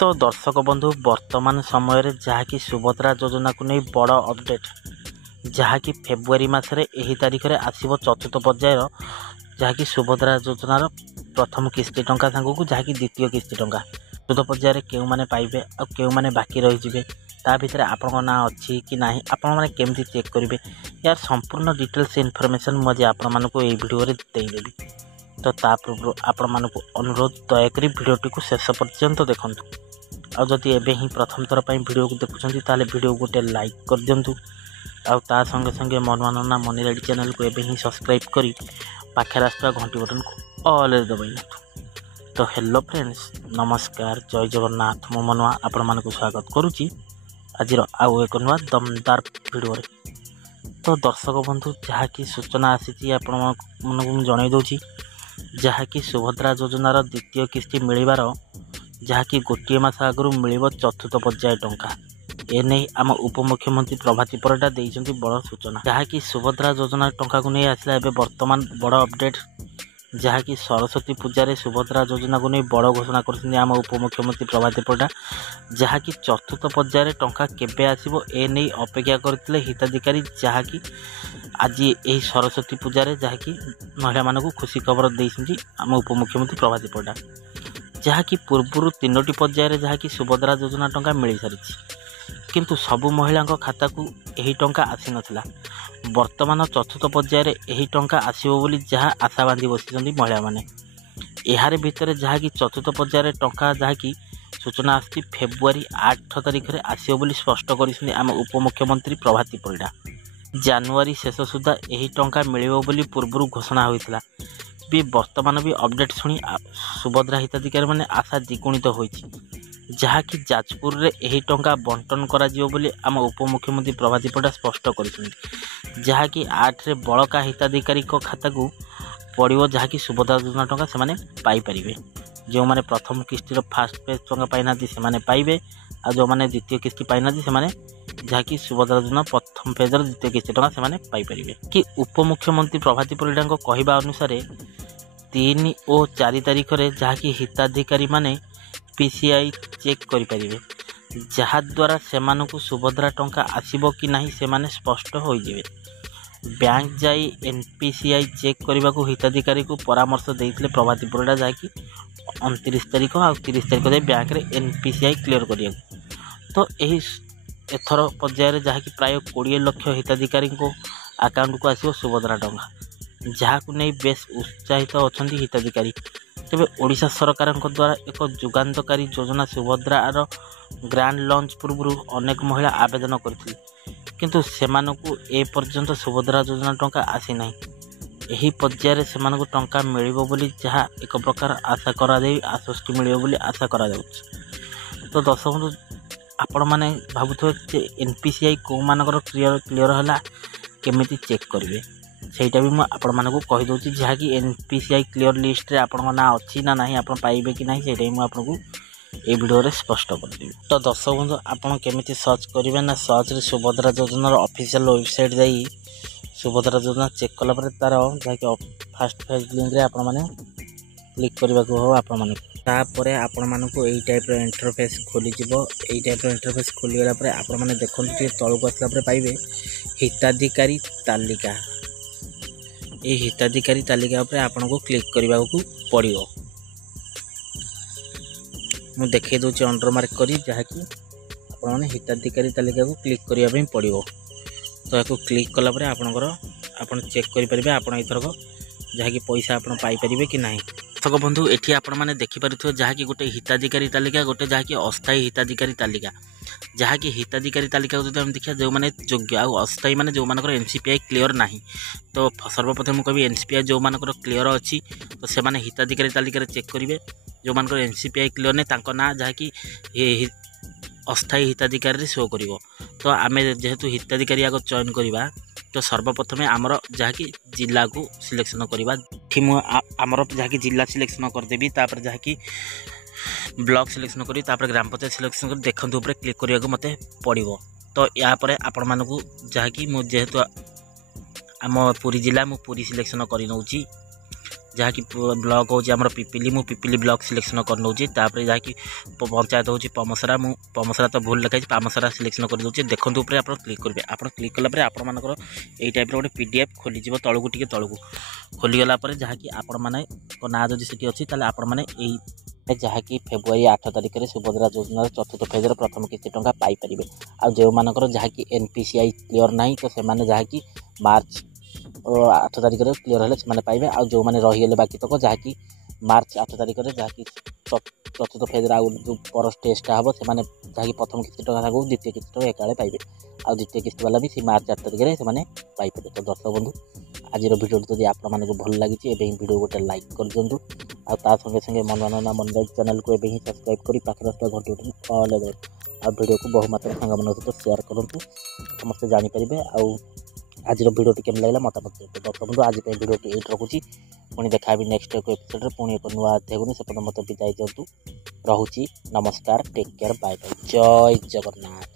तो दर्शक बंधु वर्तमान समय जहाँकि सुभद्रा योजना को नहीं बड़ अपडेट जहाँकि फेब्रुआरी मसरे यही तारीख में आसब चतुर्थ पर्यायर जहाँकि सुभद्रा योजनार प्रथम किस्ती टंका सांगू जहाँकि द्वितीय किस्ती टंका चतुर्थ पर्यायर क्यों मैंने पाइबे और क्यों मैंने बाकी रही ता भीतर आपण ना अच्छी कि ना आपण मैंने केमती चेक करेंगे यार संपूर्ण डिटेल्स इनफॉरमेशन मुझे आपण मानक ये वीडियो देदेवी। तो ता पूर्व आपण मानक अनुरोध दयाकोरी वीडियोटी को शेष पर्यंत देखूँ और जदि एबे ही प्रथम थर पर वीडियो को देखुं ताले वीडियो गोटे लाइक कर दिंतु आ संगे संगे मनमाना मनी रेडी चैनल को एबे ही सब्सक्राइब करी पाखे आसुवा घंटी बटन को ऑल दबाई। तो हेलो फ्रेंड्स नमस्कार जय जगन्नाथ मो मनुआ आपण मानक स्वागत करुच्ची आज आउ एक नुआ दमदार वीडियो। तो दर्शक बंधु जहाँकि सूचना आसी आपण मन जन दूँ जहाँकि सुभद्रा योजनार द्वितीय किस्ती मिलबार जहाँकि गोटे मास आगु मिल चतुर्थ पर्याय टंका एने आम उपमुख्यमंत्री प्रभाती परिडा देइछन्ति बड़ सूचना जहाँकि सुभद्रा योजना टंका को नहीं आसला एबे वर्तमान बड़ अपडेट जहाँकि सरस्वती पूजा सुभद्रा योजना को नहीं बड़ घोषणा कर आम उपमुख्यमंत्री प्रभाती परिडा जहाँकि चतुर्थ पर्यायर टंका केबे आसीबो एने अपेक्षा करथिले हिताधिकारी जहाँकि आज यही सरस्वती पूजा जहाँकि महिला मानक खुशी खबर देइछन्ति आम उपमुख्यमंत्री प्रभाती परिडा जहाँकि पूर्व तीनोटी पर्यायर जहाँकि सुभद्रा योजना टंका मिल सारी किंतु सबु महिला खाता को यही टंका आसी नथिला। वर्तमान चतुर्थ पर्यायर यही टंका आसीबो बोली जहाँ आशा बांधी बसिछन्ति महिला माने एहार भितर जहाँकि चतुर्थ पर्यायर टंका जहाँकि सूचना आसी फेब्रुआरी 8 तारिख में आसीबो बोली स्पष्ट करिसेंति आम उपमुख्यमंत्री प्रभाती परिडा जनवरी शेष सुधा यही टंका मिलिबो बोली पूर्व घोषणा होइतिला भी वर्तमान भी अपडेट शुणी सुभद्रा हिताधिकारी माने आशा द्विगुणित होइछि जहाँकि जाजपुर रे यही टंका बंटन करा जिवो बोली आम उपमुख्यमंत्री प्रभाती परिडा स्पष्ट करिसेंति जहाँकि 8 रे बड़का हिताधिकारी को खाता को पड़ो जहाँकि सुभद्रा योजना टंका से माने पाई परिबे जो माने प्रथम किस्ती फास्ट फेज टंका पाइना से माने पाइबे आ जो माने द्वितीय किस्ती पाइना से माने जहाँकि सुभद्रा योजना प्रथम फेज द्वितीय किस्ती टंका से माने पाई परिबे कि उपमुख्यमंत्री प्रभाती परिडा को कहवा अनुसार 3 और 4 तारिख में जहाँकि हिताधिकारी माने पीसीआई चेक करें जहाँ द्वारा से सुभद्रा टंका आसीबो कि नहीं से माने स्पष्ट हो जाए बैंक जाई एनपीसीआई चेक करने को हिताधिकारी को परामर्श देते प्रभाती परिडा जहाँकि 29 तारिख और 30 तारिख जाए बैंक रे एनपीसीआई क्लियर करिया तो यही एथर पर्यायर जहाँकि प्राय 20 लाख हिताधिकारी को अकाउंट को आसो सुभद्रा टंका जहाँ को नहीं बेस उत्साहित अच्छा हिताधिकारी तेज ओडिशा सरकार द्वारा एक जुगान्तकारी योजना सुभद्रार ग्रांड लॉन्च पूर्व अनेक महिला आवेदन करथिले किंतु सेमानकु ए पर्यंत सुभद्रा योजना टंका आसी नाही एही पर्यायर सेमानकु टंका मिलिबो बोली जहाँ एक प्रकार आशा करा जाई आश्वस्ति मिलिबो बोली आशा करा जाउछि। तो दर्शक बंधु आपण माने भाबुथो जे एनपीसीआई को मानकर क्लियर हला केमिति चेक करिवे सेटा भी मुझे आपण मानक कहीदे जहाँकि एनपीसीआई क्लियर लिस्ट रे आपण ना अच्छी ना नहीं आप पाइबे कि नहीं से आपको ये वीडियो रे स्पष्ट करदेवी। तो दर्शक बंधु आपड़ केमिति सर्च करेंगे ना सर्च रे सुभद्रा योजनार ऑफिशियल वेबसाइट जाई सुभद्रा योजना चेक कला तार जहाँकि फास्ट फेज लिंक रे आपण माने क्लिक करने को हो आपण माने तापर आपण मानक यही टाइप इंटरफेस खोली यही टाइप इंटरफेस खोलीगला आपण माने देखो तलू आसला पाइबे हिताधिकारी तालिका ये हिताधिकारी तालिका उपरे आपन को क्लिक करने को पड़ो मु देखे दूसरी अंडर मार्क करी जहाँकि आपने हिताधिकारी तालिका को क्लिक करने पड़ो तो या क्लिक कलापर आपन चेक करेंगे आप एथरक जहाँकि पैसा आप पाइपर कि ना। दर्शक बंधु एठी आपण माने देखिपारुथिबे जहाँकि गोटे हिताधिकारी तालिका गोटे जहाँकि अस्थायी हिताधिकारी तालिका जहाँकि हिताधिकारी तालिका को जो देखा जो मैंने योग्य आ अस्थायी माने जो मानकर एनसीपीआई क्लियर नहीं तो सर्वप्रथम मुझे कभी एनसीपीआई जो मानकर क्लियर अच्छी तो से माने हिताधिकारी तालिका चेक करेंगे जो मानकर एनसीपीआई क्लियर नहीं तांको ना जहाँकि अस्थायी हिताधिकारी शो कर तो आम जेहेतु हिताधिकारी आग चयन करवा तो सर्वप्रथमे आमर जहाँकि जिला को सिलेक्शन करवा आमर जहाँकि जिला सिलेक्शन करदेवी तापर जहाँकि ब्लॉक सिलेक्शन करी तापर ग्राम पंचायत सिलेक्शन कर देखंतु ऊपर क्लिक करिया को मते पड़िबो। तो या परे आपण मानकु जहाँकि मु जेहेतु आम पुरी जिला मु पुरी सिलेक्शन करि नउची जहाँकि ब्लॉक हूँ आम पिपिली मु पिपिली ब्लॉक सिलेक्शन कर नौची तापर जहाँकि पंचायत हूँ पमसरा मु पमसरा तो भूल लिखाई पामसरा सिलेक्शन कर दूसरी देखते ऊपर आप क्लिक करेंगे आप क्लिक कलापर आपर यही टाइप गोटे पीडीएफ खोलीज तलू टी तलू खोलीगला जहाँकि आपण मैंने ना जदि सीटी अच्छी आपण मैंने जहाँकि फेब्रुआरी 8 तारिख में सुभद्रा योजनार चतुर्थ फेजर प्रथम किस्ती टंका पाइपर आउ जो मानकर जहाँकि एनपीसीआई क्लियर ना तो से जहाँकि मार्च 8 तारिख में क्लियर हेल्ले से पाइबे आउ जो मैंने रहीगले बाकी तक जहाँकि मार्च 8 तारिख में जहाँकि चतुर्थ फेजर आउ जो पर टेस्टा हम से जहाँकि प्रथम किस्ती टंका द्वितीय किस्ती टंका एकाले पाइबे आउ द्वितीय किस्ती वाला भी से मार्च 8 तारिख में से पाइबे। तो दर्शक बंधु आज भिडियो जब आपको भल लगी भिडियो गोटे लाइक कर दिंतु आ संगे संगे मनोरंजन मनोरंजन चैनल को ही सब्सक्राइब कर पाखे घंटी बटन ऑल आ भिडियो को बहु मात्रा सांग मान सहित शेयर करूँ समस्त जानीपारे आज भिडियो केम लगे मतामत देते। दर्शक बंधु आज भिडियो ये रखुच्छी पुणी देखा नेक्स्ट एक एपिसोड पुणी एक नुआ अध्याय से मत विदाय दिंतु रहुची नमस्कार टेक केयर बाय बाय जय जगन्नाथ।